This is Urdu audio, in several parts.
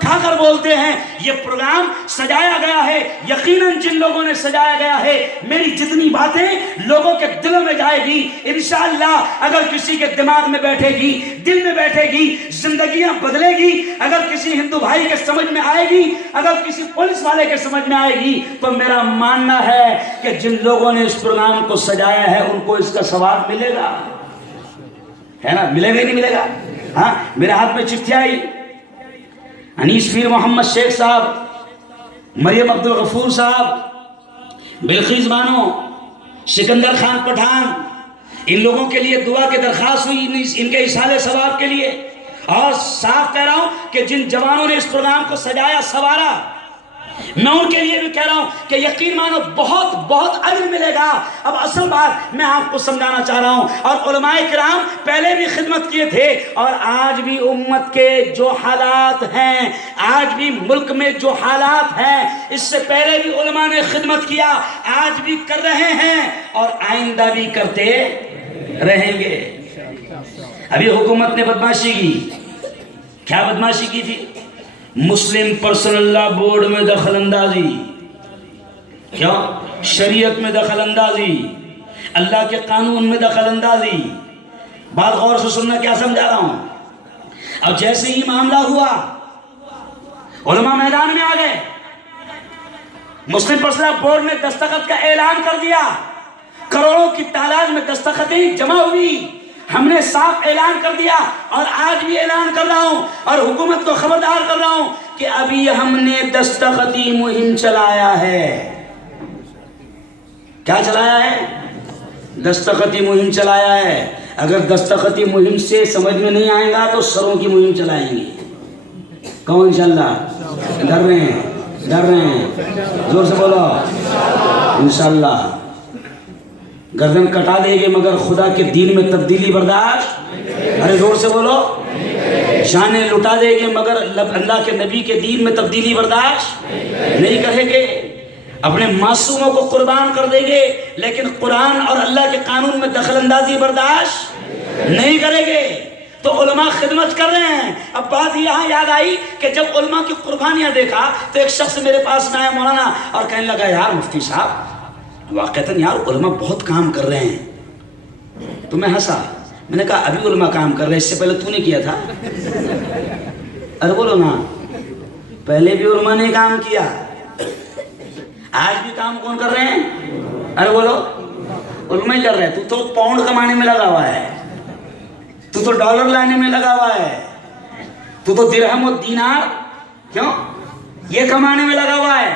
کھا کر بولتے ہیں یہ پروگرام سجایا گیا ہے، یقیناً جن لوگوں نے سجایا گیا ہے میری جتنی باتیں لوگوں کے دلوں میں جائے گی انشاءاللہ، اگر کسی کے دماغ میں بیٹھے گی، دل میں بیٹھے گی، زندگیاں بدلے گی، اگر کسی ہندو بھائی کے سمجھ میں آئے گی، اگر کسی پولیس والے کے سمجھ میں آئے گی، تو میرا ماننا ہے کہ جن لوگوں نے اس پروگرام کو سجایا ہے ان کو اس کا ثواب ملے گا، ہے نا؟ ملے گا نہیں ملے گا؟ ہاں، میرے ہاتھ میں چٹھی آئی، انیس پیر محمد شیخ صاحب، مریم عبدالغفور صاحب، بلقیس بانو، سکندر خان پٹھان، ان لوگوں کے لیے دعا کی درخواست ہوئی ان کے اصالہ ثواب کے لیے، اور صاف کہہ رہا ہوں کہ جن جوانوں نے اس پروگرام کو سجایا سوارا، میں ان کے لیے بھی کہہ رہا ہوں کہ یقین مانو بہت بہت اجر ملے گا۔ اب اصل بات میں آپ کو سمجھانا چاہ رہا ہوں، اور علماء کرام پہلے بھی خدمت کیے تھے، اور آج بھی امت کے جو حالات ہیں، آج بھی ملک میں جو حالات ہیں، اس سے پہلے بھی علماء نے خدمت کیا، آج بھی کر رہے ہیں اور آئندہ بھی کرتے رہیں گے۔ ابھی حکومت نے بدمعاشی کی، کیا بدمعاشی کی تھی؟ مسلم پرسنل لا بورڈ میں دخل اندازی، کیوں؟ شریعت میں دخل اندازی، اللہ کے قانون میں دخل اندازی۔ بات غور سے سننا، کیا سمجھا رہا ہوں؟ اب جیسے ہی معاملہ ہوا، علماء میدان میں آ گئے، مسلم پرسنل بورڈ نے دستخط کا اعلان کر دیا، کروڑوں کی تعداد میں دستخطیں جمع ہوئی، ہم نے صاف اعلان کر دیا، اور آج بھی اعلان کر رہا ہوں اور حکومت کو خبردار کر رہا ہوں کہ ابھی ہم نے دستخطی مہم چلایا ہے۔ کیا چلایا ہے؟ دستخطی مہم چلایا ہے۔ اگر دستخطی مہم سے سمجھ میں نہیں آئے گا تو سروں کی مہم چلائیں گے۔ کہو انشاءاللہ؟ ڈر رہے ہیں؟ ڈر رہے ہیں؟ زور سے بولو انشاءاللہ۔ گردن کٹا دے گے مگر خدا کے دین میں تبدیلی برداشت، ارے زور سے بولو، جانیں لٹا دے گے مگر اللہ کے نبی کے دین میں تبدیلی برداشت نہیں کریں گے، اپنے معصوموں کو قربان کر دیں گے لیکن قرآن اور اللہ کے قانون میں دخل اندازی برداشت نہیں کریں گے۔ تو علماء خدمت کر رہے ہیں۔ اب بات یہاں یاد آئی کہ جب علماء کی قربانیاں دیکھا تو ایک شخص میرے پاس میں آیا مولانا، اور کہنے لگا یار مفتی صاحب واقعتاً یار علماء بہت کام کر رہے ہیں۔ تو میں ہنسا، میں نے کہا ابھی علماء کام کر رہے ہیں، اس سے پہلے تو نے کیا تھا؟ ارے بولو نا، پہلے بھی علماء نے کام کیا، آج بھی کام کون کر رہے ہیں؟ ارے بولو، علماء ہی کر رہے ہیں۔ تو پاؤنڈ کمانے میں لگا ہوا ہے، تو ڈالر لانے میں لگا ہوا ہے، تو درہم و دینار کیوں یہ کمانے میں لگا ہوا ہے۔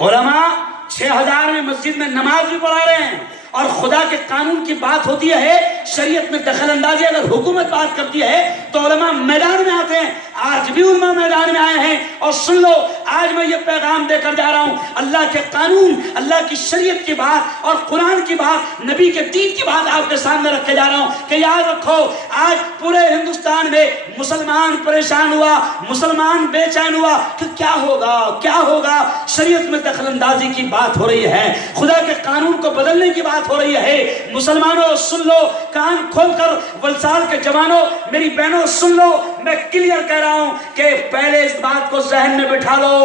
علماء 6000 میں مسجد میں نماز بھی پڑھا رہے ہیں، اور خدا کے قانون کی بات ہوتی ہے، شریعت میں دخل اندازی اگر حکومت بات کرتی ہے تو علماء میدان میں آتے ہیں۔ آج بھی علماء میدان میں آئے ہیں، اور سن لو آج میں یہ پیغام دے کر جا رہا ہوں، اللہ کے قانون، اللہ کی شریعت کی بات اور قرآن کی بات، نبی کے دین کی بات آپ کے سامنے رکھ کے جا رہا ہوں کہ یاد رکھو آج پورے ہندوستان میں مسلمان پریشان ہوا، مسلمان بے چین ہوا کہ کیا ہوگا کیا ہوگا۔ شریعت میں دخل اندازی کی بات ہو رہی ہے، خدا کے قانون کو بدلنے کی بات ہو رہی ہے۔ مسلمانوں سن لو، کان کھول کر، ولسال کے جوانوں میری بہنوں سن لو، میں کلیئر کہہ رہا ہوں کہ پہلے اس بات کو ذہن میں بٹھا لو،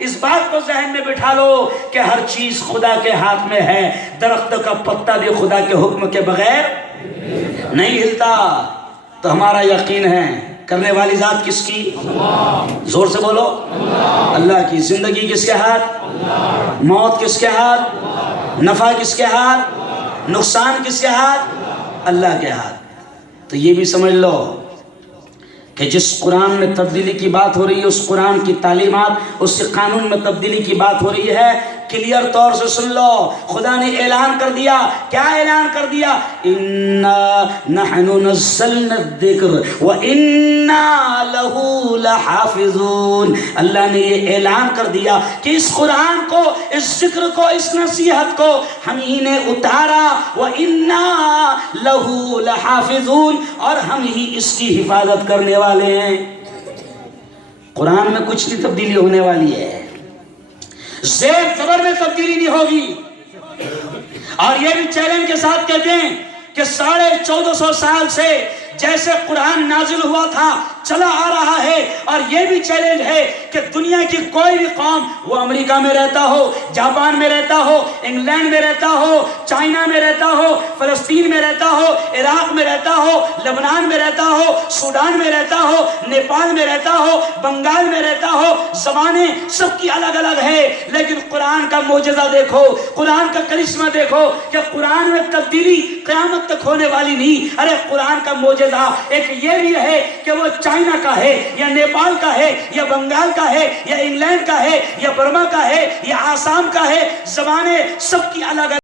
اس بات کو ذہن میں بٹھا لو کہ ہر چیز خدا کے ہاتھ میں ہے۔ درخت کا پتا بھی خدا کے حکم کے بغیر نہیں ہلتا۔ تو ہمارا یقین ہے کرنے والی ذات کس کی؟ زور سے بولو، اللہ کی۔ زندگی کس کے ہاتھ؟ موت کس کے ہاتھ؟ نفع کس کے ہاتھ؟ نقصان کس کے ہاتھ؟ اللہ کے ہاتھ۔ تو یہ بھی سمجھ لو کہ جس قرآن میں تبدیلی کی بات ہو رہی ہے، اس قرآن کی تعلیمات، اس قانون میں تبدیلی کی بات ہو رہی ہے، کلیئر طور سے سن لو۔ خدا نے اعلان کر دیا، کیا اعلان کر دیا؟ اِنَّا نَحْنُ نَزَّلْنَا الذِّكْرَ وَإِنَّا لَهُ لَحَافِظُونَ۔ اللہ نے یہ اعلان کر دیا کہ اس قرآن کو، اس ذکر کو، اس نصیحت کو ہم ہی نے اتارا، وَإِنَّا لَهُ لَحَافِظُونَ، اور ہم ہی اس کی حفاظت کرنے والے ہیں۔ قرآن میں کچھ نہیں تبدیلی ہونے والی ہے، زیر زبر میں تبدیلی نہیں ہوگی۔ اور یہ بھی چیلنج کے ساتھ کہتے ہیں کہ 1450 سال سے جیسے قرآن نازل ہوا تھا چلا آ رہا ہے، اور یہ بھی چیلنج ہے کہ دنیا کی کوئی بھی قوم، وہ امریکہ میں رہتا ہو، جاپان میں رہتا ہو، انگلینڈ میں رہتا ہو، چائنا میں رہتا ہو، فلسطین میں رہتا ہو، عراق میں رہتا ہو، لبنان میں رہتا ہو، سوڈان میں رہتا ہو، نیپال میں رہتا ہو، بنگال میں رہتا ہو، زبانیں سب کی الگ الگ ہے، لیکن قرآن کا معجزہ دیکھو، قرآن کا کرشمہ دیکھو کہ قرآن میں تبدیلی قیامت تک ہونے والی نہیں۔ ارے قرآن کا معجزہ ایک یہ بھی ہے کہ وہ چائنا کا ہے یا نیپال کا ہے یا بنگال کا ہے یا انگلینڈ کا ہے یا برما کا ہے یا آسام کا ہے، زبانیں سب کی الگ الگ